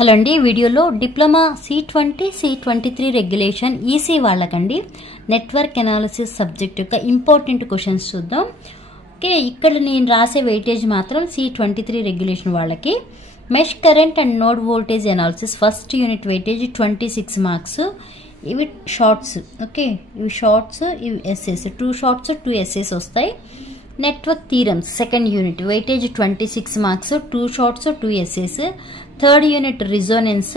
Hello అండి, వీడియోలో diploma C20 C23 regulation EC వాళ్ళకండి నెట్వర్క్ అనాలిసిస్ సబ్జెక్ట్ యొక్క ఇంపార్టెంట్ క్వశ్చన్స్ చూద్దాం. ఓకే, ఇక్కడ నేను రాసే వెయిటేజ్ మాత్రం C23 రెగ్యులేషన్ వాళ్ళకి. Mesh current and node voltage analysis first unit weightage 26 marks. ఇవి షార్ట్స్. ఓకే, ఇవి షార్ట్స్, ఇవి ఎస్ఎస్. 2 షార్ట్స్ 2 ఎస్ఎస్ వస్తాయి. Network theorems second unit weightage 26 marks, 2 shorts 2 SS. Third unit resonance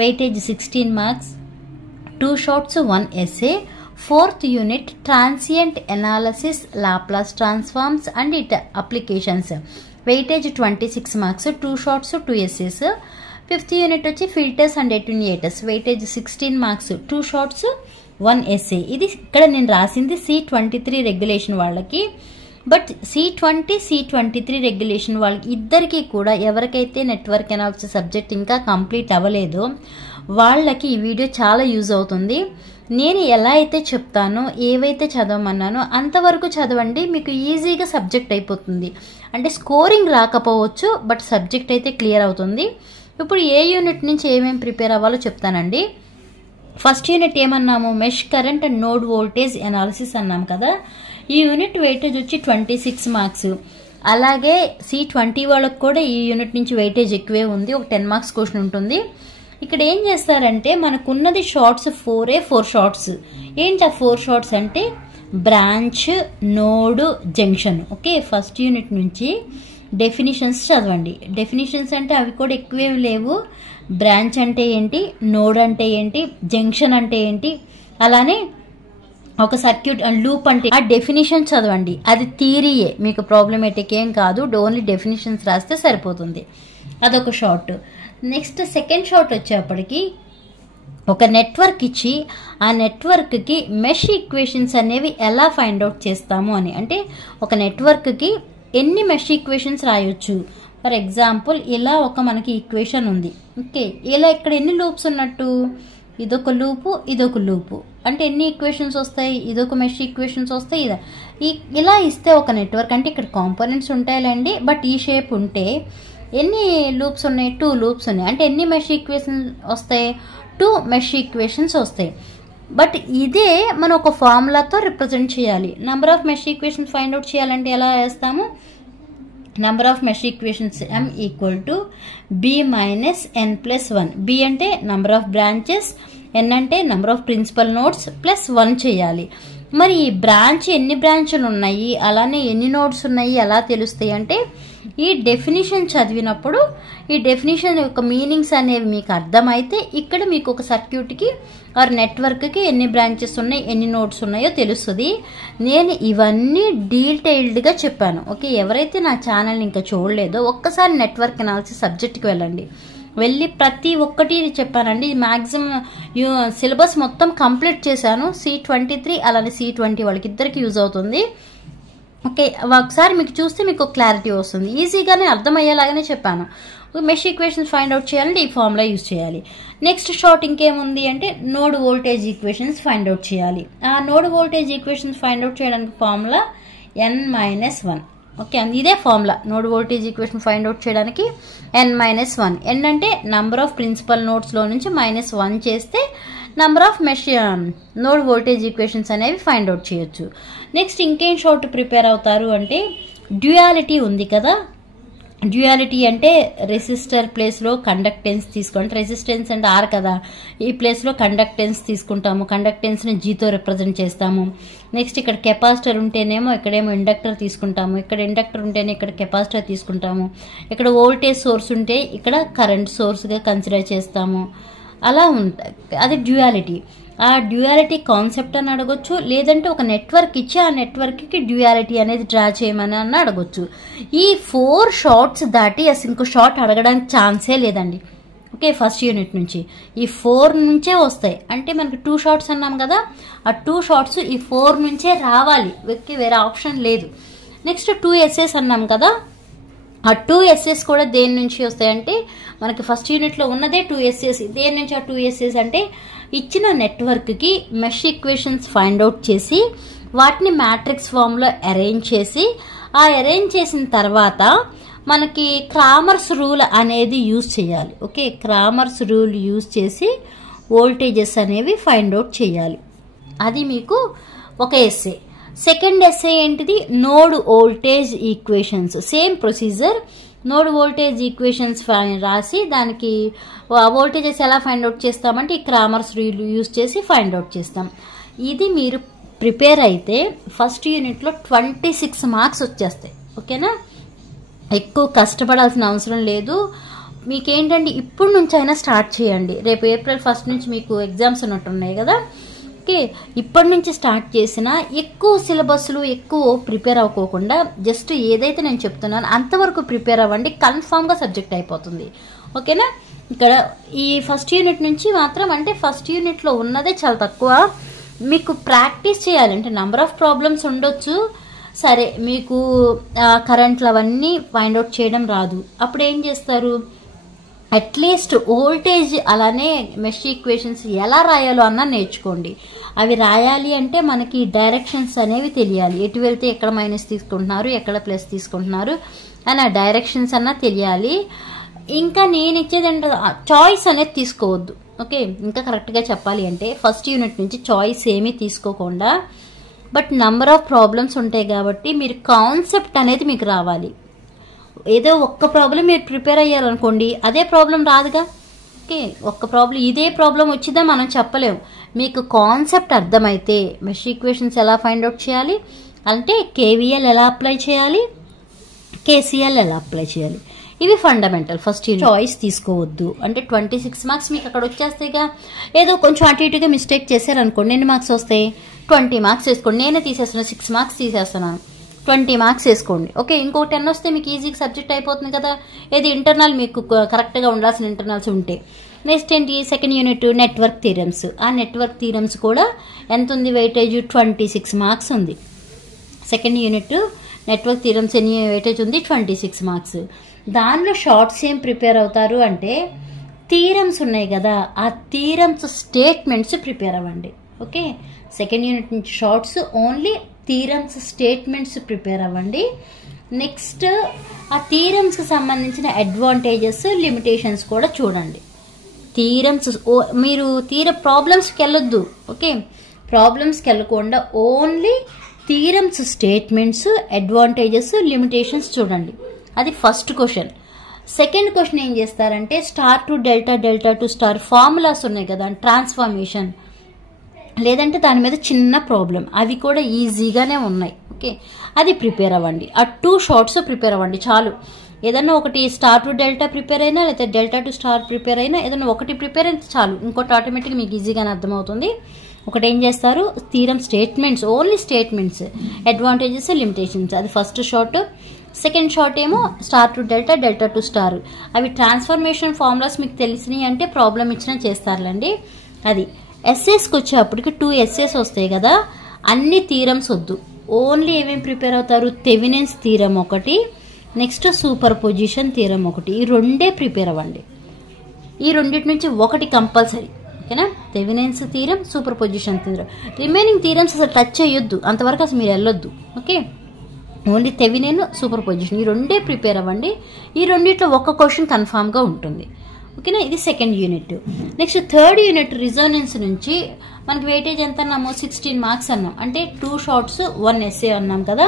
weightage 16 marks, 2 shorts 1 SA. Fourth unit transient analysis Laplace transforms and it applications weightage 26 marks, 2 shorts 2 SS. Fifth unit వచ్చి filters and attenuators weightage 16 marks, 2 shorts 1 SA. ఇది ఇక్కడ నేను రాసింది C23 regulation వాళ్ళకి. But C20 C23 regulation వాళ్ళకి ఇద్దరికి కూడా ఎవరికైతే నెట్వర్క్ అనాలిసిస్ సబ్జెక్ట్ ఇంకా కంప్లీట్ అవ్వలేదో వాళ్ళకి ఈ వీడియో చాలా యూజ్ అవుతుంది. నేను ఎలా అయితే చెప్తానో, ఏవైతే చదవమన్నానో అంతవరకు చదవండి, మీకు ఈజీగా సబ్జెక్ట్ అయిపోతుంది. అంటే స్కోరింగ్ రాకపోవచ్చు, బట్ సబ్జెక్ట్ అయితే క్లియర్ అవుతుంది. ఇప్పుడు ఏ యూనిట్ నుంచి ఏమేమి ప్రిపేర్ అవ్వాలో చెప్తానండి. ఫస్ట్ యూనిట్ ఏమన్నాము? Mesh current and node voltage analysis అన్నాం కదా. ఈ యూనిట్ వెయిటేజ్ వచ్చి 26 మార్క్స్. అలాగే C20 వాళ్ళకి కూడా ఈ యూనిట్ నుంచి వెయిటేజ్ ఎక్కువే ఉంది, ఒక 10 మార్క్స్ క్వశ్చన్ ఉంటుంది. ఇక్కడ ఏం చేస్తారంటే మనకున్నది షార్ట్స్ 4 షార్ట్స్. ఏంటి ఆ 4 షార్ట్స్ అంటే branch, node, junction. Okay, first unit నుంచి డెఫినిషన్స్ చదవండి. డెఫినిషన్స్ అంటే అవి కూడా ఎక్కువేమి లేవు. బ్రాంచ్ అంటే ఏంటి, నోడ్ అంటే ఏంటి, జంక్షన్ అంటే ఏంటి, అలానే ఒక సర్క్యూట్ అండ్ లూప్ అంటే ఆ డెఫినిషన్ చదవండి. అది థియరీయే, మీకు ప్రాబ్లమేటిక్ ఏం కాదు. ఓన్లీ డెఫినిషన్స్ రాస్తే సరిపోతుంది. అదొక షార్ట్. నెక్స్ట్ సెకండ్ షార్ట్ వచ్చేప్పటికి ఒక నెట్వర్క్ ఇచ్చి ఆ నెట్వర్క్కి మెష్ ఈక్వేషన్స్ అనేవి ఎలా ఫైండ్ అవుట్ చేస్తాము అని. అంటే ఒక నెట్వర్క్కి ఎన్ని మెష్ ఈక్వేషన్స్ రాయొచ్చు. ఫర్ ఎగ్జాంపుల్ ఇలా ఒక మనకి ఈక్వేషన్ ఉంది. ఓకే, ఇలా ఇక్కడ ఎన్ని లూప్స్ ఉన్నట్టు? ఇదొక లూపు, ఇదొక లూపు. అంటే ఎన్ని ఈక్వేషన్స్ వస్తాయి? ఇదొక మెష్ ఈక్వేషన్స్ వస్తాయి. ఇలా ఇస్తే ఒక నెట్వర్క్ అంటే ఇక్కడ కాంపోనెంట్స్ ఉంటాయిలేండి, బట్ ఈ షేప్ ఉంటే ఎన్ని లూప్స్ ఉన్నాయి? 2 లూప్స్ ఉన్నాయి. అంటే ఎన్ని మెష్ ఈక్వేషన్స్ వస్తాయి? 2 మెష్ ఈక్వేషన్స్ వస్తాయి. బట్ ఇదే మనం ఒక ఫార్ములాతో రిప్రజెంట్ చేయాలి. Number of mesh equations find out చేయాలంటే ఎలా వేస్తాము? Number of mesh equations M equal to B minus N+1. B అంటే నెంబర్ ఆఫ్ బ్రాంచెస్, N అంటే number of principal nodes plus 1 చేయాలి. మరి ఈ బ్రాంచ్ ఎన్ని బ్రాంచ్లు ఉన్నాయి, అలానే ఎన్ని నోడ్స్ ఉన్నాయి ఎలా తెలుస్తాయి అంటే ఈ డెఫినిషన్ చదివినప్పుడు ఈ డెఫినిషన్ యొక్క మీనింగ్స్ అనేవి మీకు అర్థమైతే ఇక్కడ మీకు ఒక సర్క్యూట్కి ఆర్ నెట్వర్క్కి ఎన్ని బ్రాంచెస్ ఉన్నాయి, ఎన్ని నోడ్స్ ఉన్నాయో తెలుస్తుంది. నేను ఇవన్నీ డీటెయిల్డ్గా చెప్పాను. ఓకే, ఎవరైతే నా ఛానల్ని ఇంకా చూడలేదో ఒక్కసారి నెట్వర్క్ అనాలిసిస్ సబ్జెక్ట్కి వెళ్ళి ప్రతి ఒక్కటి చెప్పానండి. మ్యాక్సిమం సిలబస్ మొత్తం కంప్లీట్ చేశాను. C23 అలానే C20 వాళ్ళకి ఇద్దరికి యూజ్ అవుతుంది. ఓకే, ఒకసారి మీకు చూస్తే మీకు క్లారిటీ వస్తుంది. ఈజీగానే అర్థమయ్యేలాగానే చెప్పాను. మెష్ ఈక్వేషన్స్ ఫైండ్ అవుట్ చేయాలంటే ఈ ఫార్ములా యూజ్ చేయాలి. నెక్స్ట్ షార్ట్ ఇంకేముంది అంటే node voltage equations find out చేయాలి. ఆ node voltage equations find out చేయడానికి ఫార్ములా N-1. ఓకే, ఇదే formula. Node voltage equation find out చేయడానికి N-1. N అంటే నంబర్ ఆఫ్ ప్రిన్సిపల్ నోడ్స్లో నుంచి -1 చేస్తే number of mesh node voltage equations అనేవి ఫైండ్ అవుట్ చేయొచ్చు. నెక్స్ట్ ఇంకేం షార్ట్ ప్రిపేర్ అవుతారు అంటే డ్యూయాలిటీ ఉంది కదా. డ్యూయాలిటీ అంటే రెసిస్టర్ ప్లేస్లో కండక్టెన్స్ తీసుకోండి. రెసిస్టెన్స్ అంటే R కదా, ఈ ప్లేస్లో కండక్టెన్స్ తీసుకుంటాము. కండక్టెన్స్ని Gతో రిప్రజెంట్ చేస్తాము. నెక్స్ట్ ఇక్కడ కెపాసిటర్ ఉంటేనేమో ఇక్కడేమో ఇండక్టర్ తీసుకుంటాము. ఇక్కడ ఇండక్టర్ ఉంటేనే ఇక్కడ కెపాసిటర్ తీసుకుంటాము. ఇక్కడ వోల్టేజ్ సోర్స్ ఉంటే ఇక్కడ కరెంట్ సోర్స్గా కన్సిడర్ చేస్తాము. అలా ఉంటాయి. అది డ్యూయాలిటీ. ఆ డ్యూయాలిటీ కాన్సెప్ట్ అని అడగొచ్చు, లేదంటే ఒక నెట్వర్క్ ఇచ్చి ఆ నెట్వర్క్కి డ్యూయాలిటీ అనేది డ్రా చేయమని అని అడగొచ్చు. ఈ 4 షార్ట్స్ దాటి అసలు ఇంకో షార్ట్ అడగడానికి ఛాన్సే లేదండి. ఓకే, ఫస్ట్ యూనిట్ నుంచి ఈ 4 నుంచే వస్తాయి. అంటే మనకి 2 షార్ట్స్ అన్నాం కదా, ఆ 2 షార్ట్స్ ఈ 4 నుంచే రావాలి, వేరే ఆప్షన్ లేదు. నెక్స్ట్ 2 ఎస్ఎస్ అన్నాం కదా, ఆ 2 ఎస్ఎస్ కూడా దేని నుంచి వస్తాయంటే మనకి ఫస్ట్ యూనిట్లో ఉన్నదే 2 ఎస్ఎస్. దేని నుంచి ఆ 2 ఎస్ఎస్ అంటే ఇచ్చిన నెట్వర్క్కి మెష్ ఈక్వేషన్స్ ఫైండ్ అవుట్ చేసి వాటిని మ్యాట్రిక్స్ ఫామ్లో అరేంజ్ చేసి, ఆ అరేంజ్ చేసిన తర్వాత మనకి క్రామర్స్ రూల్ అనేది యూజ్ చేయాలి. ఓకే, క్రామర్స్ రూల్ యూజ్ చేసి వోల్టేజెస్ అనేవి ఫైండ్ అవుట్ చేయాలి. అది మీకు ఒక ఎస్సే. సెకండ్ ఎస్సే ఏంటిది, node voltage equations. Same procedure, node voltage equations రాసి దానికి వోల్టేజెస్ ఎలా ఫైండ్ అవుట్ చేస్తామంటే ఈ క్రామర్స్ రూల్ యూజ్ చేసి ఫైండ్ అవుట్ చేస్తాం. ఇది మీరు ప్రిపేర్ అయితే ఫస్ట్ యూనిట్లో 26 మార్క్స్ వచ్చేస్తాయి. ఓకేనా, ఎక్కువ కష్టపడాల్సిన అవసరం లేదు. మీకేంటంటే ఇప్పుడు నుంచి అయినా స్టార్ట్ చేయండి. రేపు April 1 నుంచి మీకు ఎగ్జామ్స్ ఉన్నట్టున్నాయి కదా. ఓకే, ఇప్పటి నుంచి స్టార్ట్ చేసినా ఎక్కువ సిలబస్లు ఎక్కువ ప్రిపేర్ అవ్వకోకుండా జస్ట్ ఏదైతే నేను చెప్తున్నానో అంతవరకు ప్రిపేర్ అవ్వండి. కన్ఫామ్గా సబ్జెక్ట్ అయిపోతుంది. ఓకేనా, ఇక్కడ ఈ ఫస్ట్ యూనిట్ నుంచి మాత్రం అంటే ఫస్ట్ యూనిట్లో ఉన్నదే చాలా తక్కువ. మీకు ప్రాక్టీస్ చేయాలంటే నెంబర్ ఆఫ్ ప్రాబ్లమ్స్ ఉండొచ్చు. సరే, మీకు కరెంట్లు అవన్నీ ఫైండ్ అవుట్ చేయడం రాదు, అప్పుడు ఏం చేస్తారు, అట్లీస్ట్ వోల్టేజ్ అలానే మెష్ ఈక్వేషన్స్ ఎలా రాయాలో అన్నా నేర్చుకోండి. అవి రాయాలి అంటే మనకి డైరెక్షన్స్ అనేవి తెలియాలి. ఎటు వెళ్తే ఎక్కడ మైనస్ తీసుకుంటున్నారు, ఎక్కడ ప్లస్ తీసుకుంటున్నారు అని ఆ డైరెక్షన్స్ అన్నా తెలియాలి. ఇంకా నేను ఇచ్చేది అంటే చాయిస్ అనేది తీసుకోవద్దు. ఓకే, ఇంకా కరెక్ట్గా చెప్పాలి అంటే ఫస్ట్ యూనిట్ నుంచి చాయిస్ ఏమీ తీసుకోకుండా, బట్ నంబర్ ఆఫ్ ప్రాబ్లమ్స్ ఉంటాయి కాబట్టి మీరు కాన్సెప్ట్ అనేది మీకు రావాలి. ఏదో ఒక్క ప్రాబ్లం మీరు ప్రిపేర్ అయ్యారనుకోండి, అదే ప్రాబ్లం రాదుగా. ఓకే, ఒక్క ప్రాబ్లం ఇదే ప్రాబ్లం వచ్చిందా మనం చెప్పలేము. మీకు కాన్సెప్ట్ అర్థమైతే మెష్ ఈక్వేషన్స్ ఎలా ఫైండ్ అవుట్ చేయాలి అంటే KVL ఎలా అప్లై చేయాలి, KCL ఎలా అప్లై చేయాలి, ఇవి ఫండమెంటల్. ఫస్ట్ చాయిస్ తీసుకోవద్దు. అంటే 26 మార్క్స్ మీకు అక్కడ వచ్చేస్తాయిగా. ఏదో కొంచెం అటు ఇటుగా మిస్టేక్ చేశారనుకోండి, ఎన్ని మార్క్స్ వస్తాయి, 20 మార్క్స్ వేసుకోండి. నేనే తీసేస్తున్నాను, 6 మార్క్స్ తీసేస్తున్నాను, 20 మార్క్స్ వేసుకోండి. ఓకే, ఇంకో 10 వస్తే మీకు ఈజీగా సబ్జెక్ట్ అయిపోతుంది కదా. ఏది ఇంటర్నల్ మీకు కరెక్ట్గా ఉండాల్సిన ఇంటర్నల్స్ ఉంటే. నెక్స్ట్ ఏంటి, సెకండ్ యూనిట్ నెట్వర్క్ థీరమ్స్. ఆ నెట్వర్క్ థీరమ్స్ కూడా ఎంత ఉంది వెయిటేజ్, 26 మార్క్స్ ఉంది. సెకండ్ యూనిట్ నెట్వర్క్ థీరమ్స్ ఎన్ని వెయిటేజ్ ఉంది, 26 మార్క్స్. దానిలో షార్ట్స్ ఏం ప్రిపేర్ అవుతారు అంటే థీరమ్స్ ఉన్నాయి కదా, ఆ థీరమ్స్ స్టేట్మెంట్స్ ప్రిపేర్ అవ్వండి. ఓకే, సెకండ్ యూనిట్ నుంచి shorts only theorems statements prepare అవ్వండి. నెక్స్ట్ ఆ థీరమ్స్కి సంబంధించిన అడ్వాంటేజెస్ లిమిటేషన్స్ కూడా చూడండి. థీరమ్స్ మీరు ప్రాబ్లమ్స్కి వెళ్ళొద్దు. ఓకే, ప్రాబ్లమ్స్కి వెళ్ళకుండా only theorems statements, advantages, limitations చూడండి. అది ఫస్ట్ క్వశ్చన్. సెకండ్ క్వశ్చన్ ఏం చేస్తారంటే star to delta, delta to star formulas ఉన్నాయి కదా, ట్రాన్స్ఫార్మేషన్, లేదంటే దాని మీద చిన్న ప్రాబ్లం, అవి కూడా ఈజీగానే ఉన్నాయి. ఓకే, అది ప్రిపేర్ అవ్వండి. ఆ 2 షార్ట్స్ ప్రిపేర్ అవ్వండి చాలు. ఏదన్నా ఒకటి స్టార్ టు డెల్టా ప్రిపేర్ అయినా, లేకపోతే డెల్టా టు స్టార్ ప్రిపేర్ అయినా, ఏదన్నా ఒకటి ప్రిపేర్ అయితే చాలు. ఇంకోటి ఆటోమేటిక్గా మీకు ఈజీగానే అర్థమవుతుంది. ఒకటి ఏం చేస్తారు, theorem statements, only statements, advantages, limitations, అది ఫస్ట్ షార్ట్. సెకండ్ షార్ట్ ఏమో star to delta, delta to star. అవి ట్రాన్స్ఫర్మేషన్ ఫార్ములాస్ మీకు తెలిసినాయి అంటే ప్రాబ్లం ఇచ్చినా చేస్తారులేండి. అది ఎస్ఏస్కి వచ్చేప్పటికి 2 ఎస్ఏస్ వస్తాయి కదా, అన్ని థీరమ్స్ వద్దు. ఓన్లీ ఏమేమి ప్రిపేర్ అవుతారు, థెవెనిన్స్ థీరం ఒకటి, నెక్స్ట్ సూపర్ పొజిషన్ థీరం ఒకటి. ఈ 2 ప్రిపేర్ అవ్వండి. ఈ రెండింటి నుంచి ఒకటి కంపల్సరీ. ఓకేనా, Thevenin's theorem, super position theorem. Remaining theorems అసలు టచ్ చేయొద్దు, అంతవరకు అసలు మీరు వెళ్ళొద్దు. Okay, only Thevenin, super position, ఈ 2 ప్రిపేర్ అవ్వండి. ఈ రెండిట్లో ఒక క్వశ్చన్ కన్ఫామ్గా ఉంటుంది. ఓకేనా, ఇది second unit. Next third unit resonance నుంచి మనకి వెయిటేజ్ ఎంత అన్నాము, 16 మార్క్స్ అన్నాం. అంటే 2 షార్ట్స్ 1 ఎస్ఏ అన్నాం కదా.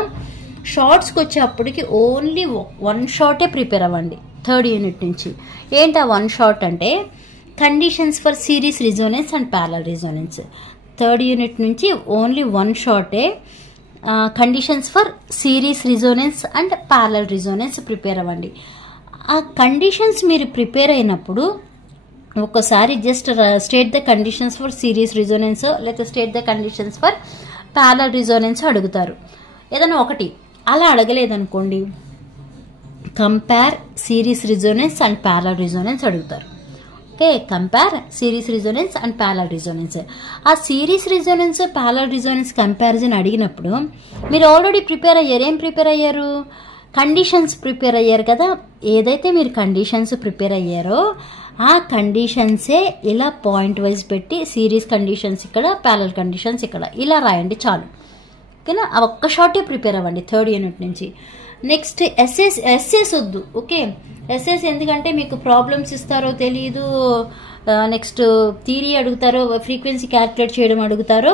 షార్ట్స్కి వచ్చేప్పటికి ఓన్లీ 1 షార్టే ప్రిపేర్ అవ్వండి థర్డ్ యూనిట్ నుంచి. ఏంటి ఆ 1 షార్ట్ అంటే conditions for series resonance and parallel resonance. Third unit నుంచి ఓన్లీ 1 షార్టే conditions for series resonance and parallel resonance prepare అవ్వండి. ఆ కండిషన్స్ మీరు ప్రిపేర్ అయినప్పుడు ఒక్కసారి just state the conditions for series resonance లేకపోతే state the conditions for parallel resonance అడుగుతారు. ఏదైనా ఒకటి అలా అడగలేదనుకోండి, compare series resonance and parallel resonance అడుగుతారు. Okay, compare series resonance and parallel resonance. ఆ series resonance, parallel resonance comparison అడిగినప్పుడు మీరు ఆల్రెడీ ప్రిపేర్ అయ్యారు. ఏం ప్రిపేర్ అయ్యారు, కండిషన్స్ ప్రిపేర్ అయ్యారు కదా. ఏదైతే మీరు కండిషన్స్ ప్రిపేర్ అయ్యారో ఆ కండిషన్సే ఇలా పాయింట్ వైజ్ పెట్టి సిరీస్ కండిషన్స్ ఇక్కడ, ప్యారలల్ కండిషన్స్ ఇక్కడ, ఇలా రాయండి చాలు. ఓకేనా? ఆ ఒక్క షార్టే ప్రిపేర్ అవ్వండి థర్డ్ యూనిట్ నుంచి. నెక్స్ట్ ఎస్ఎస్ వద్దు. ఓకే, ఎస్ఎస్ ఎందుకంటే మీకు ప్రాబ్లమ్స్ ఇస్తారో తెలియదు, నెక్స్ట్ థియరీ అడుగుతారో, ఫ్రీక్వెన్సీ క్యాల్కులేట్ చేయడం అడుగుతారో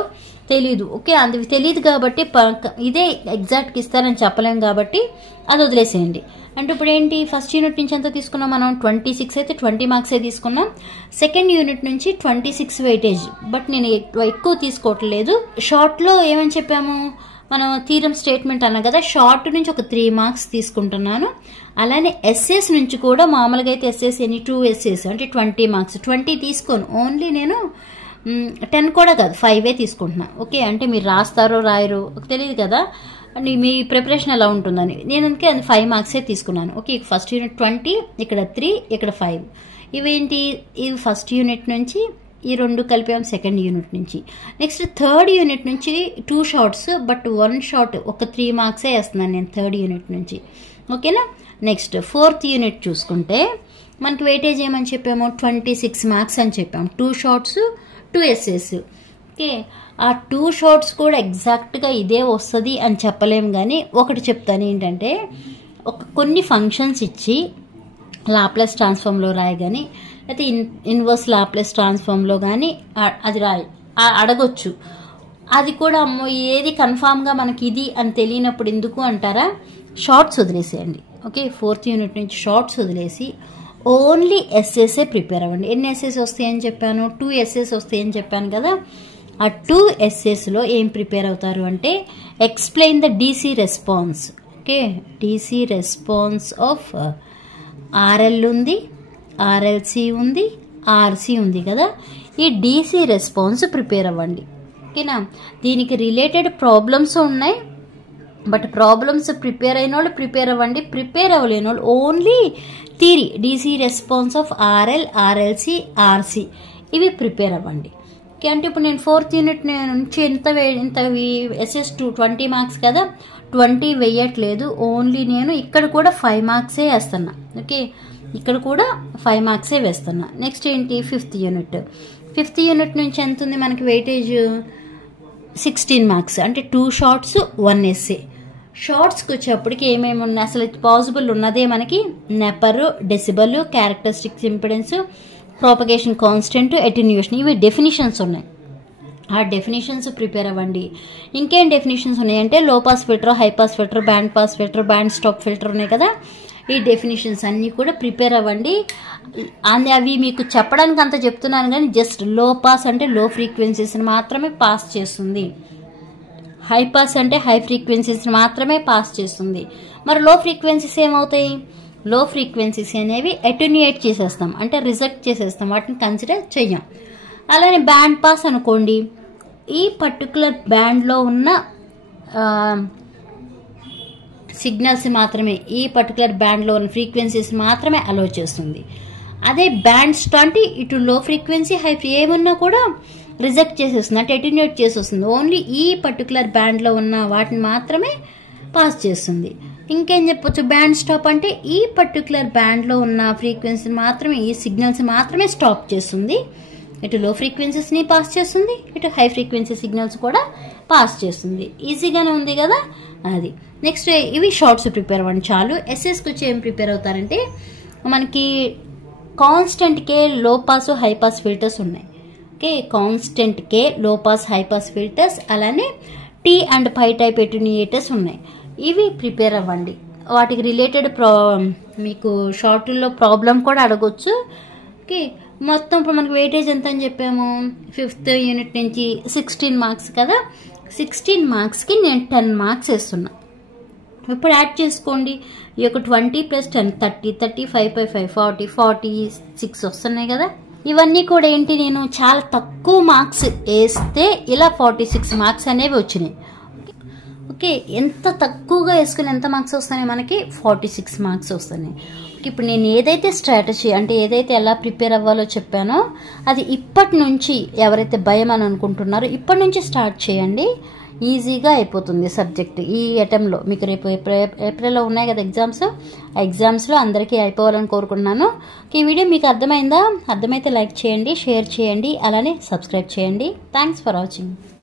తెలీదు. ఓకే, అది తెలియదు కాబట్టి ఇదే ఎగ్జాక్ట్గా ఇస్తారని చెప్పలేం కాబట్టి అది వదిలేసేయండి. అంటే ఇప్పుడు ఏంటి, ఫస్ట్ యూనిట్ నుంచి ఎంత తీసుకున్నాం మనం? 26 అయితే 20 మార్క్సే తీసుకున్నాం. సెకండ్ యూనిట్ నుంచి 26 వెయిటేజ్, బట్ నేను ఎక్కువ తీసుకోవట్లేదు. షార్ట్లో ఏమని చెప్పాము మనం, థీరం స్టేట్మెంట్ అన్నా కదా, షార్ట్ నుంచి ఒక 3 మార్క్స్ తీసుకుంటున్నాను. అలానే ఎస్ఎస్ నుంచి కూడా మామూలుగా అయితే ఎస్ఎస్ ఎన్ని 2 ఎస్ఎస్ అంటే 20 మార్క్స్, 20 తీసుకోను, ఓన్లీ నేను 10 కూడా కాదు 5 తీసుకుంటున్నా. ఓకే, అంటే మీరు రాస్తారో రాయరో తెలియదు కదా, అంటే మీ ప్రిపరేషన్ ఎలా ఉంటుందని నేను అందుకే 5 మార్క్సే తీసుకున్నాను. ఓకే, ఫస్ట్ యూనిట్ 20, ఇక్కడ 3, ఇక్కడ 5. ఇవేంటి, ఇవి ఫస్ట్ యూనిట్ నుంచి, ఈ 2 కలిపాం సెకండ్ యూనిట్ నుంచి. నెక్స్ట్ థర్డ్ యూనిట్ నుంచి 2 షార్ట్స్, బట్ 1 షార్ట్ ఒక 3 మార్క్సే వేస్తున్నాను నేను థర్డ్ యూనిట్ నుంచి. ఓకేనా? నెక్స్ట్ ఫోర్త్ యూనిట్ చూసుకుంటే మనకి వెయిటేజ్ ఏమని చెప్పాము, 26 మార్క్స్ అని చెప్పాము. 2 షార్ట్స్ 2 ఎస్ఎస్. ఓకే, ఆ 2 షార్ట్స్ కూడా ఎగ్జాక్ట్గా ఇదే వస్తుంది అని చెప్పలేము, కానీ ఒకటి చెప్తాను ఏంటంటే, కొన్ని ఫంక్షన్స్ ఇచ్చి లాప్లేస్ ట్రాన్స్ఫార్మ్లో రాయి కానీ, అయితే ఇన్వర్స్ లాప్లేస్ ట్రాన్స్ఫార్మ్లో కానీ అది అడగొచ్చు. అది కూడా అమ్మో ఏది కన్ఫామ్గా మనకి ఇది అని తెలియనప్పుడు ఎందుకు అంటారా, షార్ట్స్ వదిలేసేయండి. ఓకే, ఫోర్త్ యూనిట్ నుంచి షార్ట్స్ వదిలేసి ఓన్లీ ఎస్ఎస్ఏ ప్రిపేర్ అవ్వండి. ఎన్ని ఎస్ఎస్ వస్తాయని చెప్పాను, 2 ఎస్ఎస్ వస్తాయని చెప్పాను కదా. ఆ 2 ఎస్ఎస్లో ఏం ప్రిపేర్ అవుతారు అంటే, explain the DC response. Okay, DC response of RL ఉంది, ఆర్ఎల్సి ఉంది, ఆర్సి ఉంది కదా. ఈ డీసీ రెస్పాన్స్ ప్రిపేర్ అవ్వండి. ఓకేనా? దీనికి రిలేటెడ్ ప్రాబ్లమ్స్ ఉన్నాయి, బట్ ప్రాబ్లమ్స్ ప్రిపేర్ అయిన వాళ్ళు ప్రిపేర్ అవ్వండి. ప్రిపేర్ అవ్వలేని వాళ్ళు only theory, DC response of RL, RLC, RC ఇవి ప్రిపేర్ అవ్వండి. ఓకే, అంటే ఇప్పుడు నేను ఫోర్త్ యూనిట్ నుంచి ఎంత ఎస్ఎస్ 20 మార్క్స్ కదా, 20 వేయట్లేదు, ఓన్లీ నేను ఇక్కడ కూడా 5 మార్క్సే వేస్తున్నా. ఓకే, ఇక్కడ కూడా 5 మార్క్సే వేస్తున్నా. నెక్స్ట్ ఏంటి, ఫిఫ్త్ యూనిట్ నుంచి ఎంత ఉంది మనకి వెయిటేజ్, 16 మార్క్స్ అంటే 2 షార్ట్స్ 1 ఎస్ఏ. షార్ట్స్కి వచ్చేప్పటికి ఏమేమి ఉన్నాయి అసలు, పాసిబుల్ ఉన్నదే మనకి neper, decibel, characteristics impedance, propagation constant, attenuation, ఇవి డెఫినిషన్స్ ఉన్నాయి. ఆ డెఫినేషన్స్ ప్రిపేర్ అవ్వండి. ఇంకేం డెఫినేషన్స్ ఉన్నాయంటే, low pass filter, high pass filter, band pass filter, band stop filter ఉన్నాయి కదా. ఈ డెఫినేషన్స్ అన్నీ కూడా ప్రిపేర్ అవ్వండి. అవి మీకు చెప్పడానికి అంత చెప్తున్నాను కానీ, జస్ట్ లో పాస్ అంటే లో ఫ్రీక్వెన్సీస్ని మాత్రమే పాస్ చేస్తుంది, హై పాస్ అంటే హై ఫ్రీక్వెన్సీస్ని మాత్రమే పాస్ చేస్తుంది. మరి లో ఫ్రీక్వెన్సీస్ ఏమవుతాయి, లో ఫ్రీక్వెన్సీస్ అనేవి అటెన్యూయేట్ చేసేస్తాం, అంటే రిజెక్ట్ చేసేస్తాం, వాటిని కన్సిడర్ చెయ్యం. అలానే బ్యాండ్ పాస్ అనుకోండి, ఈ పర్టికులర్ బ్యాండ్లో ఉన్న సిగ్నల్స్ మాత్రమే, ఈ పర్టికులర్ బ్యాండ్లో ఉన్న ఫ్రీక్వెన్సీస్ మాత్రమే అలో చేస్తుంది. అదే బ్యాండ్ స్టాప్ ఇటు లో ఫ్రీక్వెన్సీ హై ఏమున్నా కూడా రిజెక్ట్ చేసేస్తుంది, అంటే అటెన్యూయేట్ చేసేస్తుంది. ఓన్లీ ఈ పర్టికులర్ బ్యాండ్లో ఉన్న వాటిని మాత్రమే పాస్ చేస్తుంది. ఇంకేం చెప్పొచ్చు, బ్యాండ్ స్టాప్ అంటే ఈ పర్టికులర్ బ్యాండ్లో ఉన్న ఫ్రీక్వెన్సీని మాత్రమే, ఈ సిగ్నల్స్ మాత్రమే స్టాప్ చేస్తుంది. ఇటు లో ఫ్రీక్వెన్సీస్ని పాస్ చేస్తుంది, ఇటు హై ఫ్రీక్వెన్సీ సిగ్నల్స్ కూడా పాస్ చేస్తుంది. ఈజీగానే ఉంది కదా అది. నెక్స్ట్ ఇవి షార్ట్స్ ప్రిపేర్ అవ్వండి చాలు. ఎస్ఎస్కి వచ్చి ఏం ప్రిపేర్ అవుతారంటే, మనకి constant K low pass high pass filters ఉన్నాయి. Okay, constant K low pass high pass filters, అలానే T and pi type attenuators ఉన్నాయి. ఇవి ప్రిపేర్ అవ్వండి. వాటికి రిలేటెడ్ మీకు షార్ట్లో ప్రాబ్లం కూడా అడగొచ్చు. ఓకే, మొత్తం ఇప్పుడు మనకి వెయిటేజ్ ఎంత అని చెప్పాము, ఫిఫ్త్ యూనిట్ నుంచి 16 మార్క్స్ కదా. 16 మార్క్స్కి నేను 10 మార్క్స్ వేస్తున్నా. ఇప్పుడు యాడ్ చేసుకోండి, ఈ యొక్క 20 + 10 30, 35 × 5 40, 46 వస్తున్నాయి కదా. ఇవన్నీ కూడా ఏంటి, నేను చాలా తక్కువ మార్క్స్ వేస్తే ఇలా 46 మార్క్స్ అనేవి వచ్చినాయి. ఓకే, ఎంత తక్కువగా వేసుకుని ఎంత మార్క్స్ వస్తున్నాయి మనకి, 46 మార్క్స్ వస్తున్నాయి. ఇప్పుడు నేను ఏదైతే స్ట్రాటజీ అంటే ఏదైతే ఎలా ప్రిపేర్ అవ్వాలో చెప్పానో అది ఇప్పటి నుంచి ఎవరైతే భయం అని అనుకుంటున్నారో ఇప్పటి నుంచి స్టార్ట్ చేయండి. ఈజీగా అయిపోతుంది సబ్జెక్ట్. ఈ అటెంప్ట్లో మీకు రేపు ఏప్రిల్లో ఉన్నాయి కదా ఎగ్జామ్స్, ఆ ఎగ్జామ్స్లో అందరికీ అయిపోవాలని కోరుకుంటున్నాను. ఈ వీడియో మీకు అర్థమైందా? అర్థమైతే లైక్ చేయండి, షేర్ చేయండి, అలానే సబ్స్క్రైబ్ చేయండి. Thanks for watching.